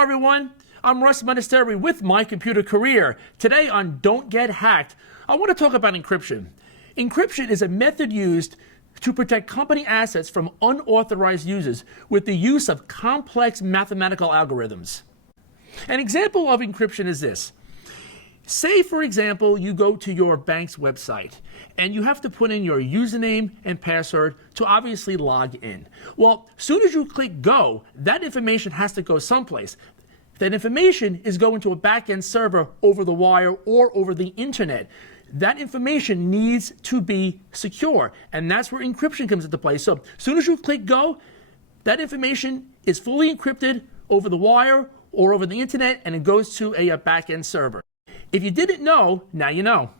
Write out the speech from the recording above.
Hello everyone, I'm Russ Monasteri with MyComputerCareer. Today on Don't Get Hacked, I want to talk about encryption. Encryption is a method used to protect company assets from unauthorized users with the use of complex mathematical algorithms. An example of encryption is this. Say, for example, you go to your bank's website and you have to put in your username and password to obviously log in. Well, as soon as you click go, that information has to go someplace. That information is going to a back-end server over the wire or over the internet. That information needs to be secure, and that's where encryption comes into play. So as soon as you click go, that information is fully encrypted over the wire or over the internet, and it goes to a back-end server. If you didn't know, now you know.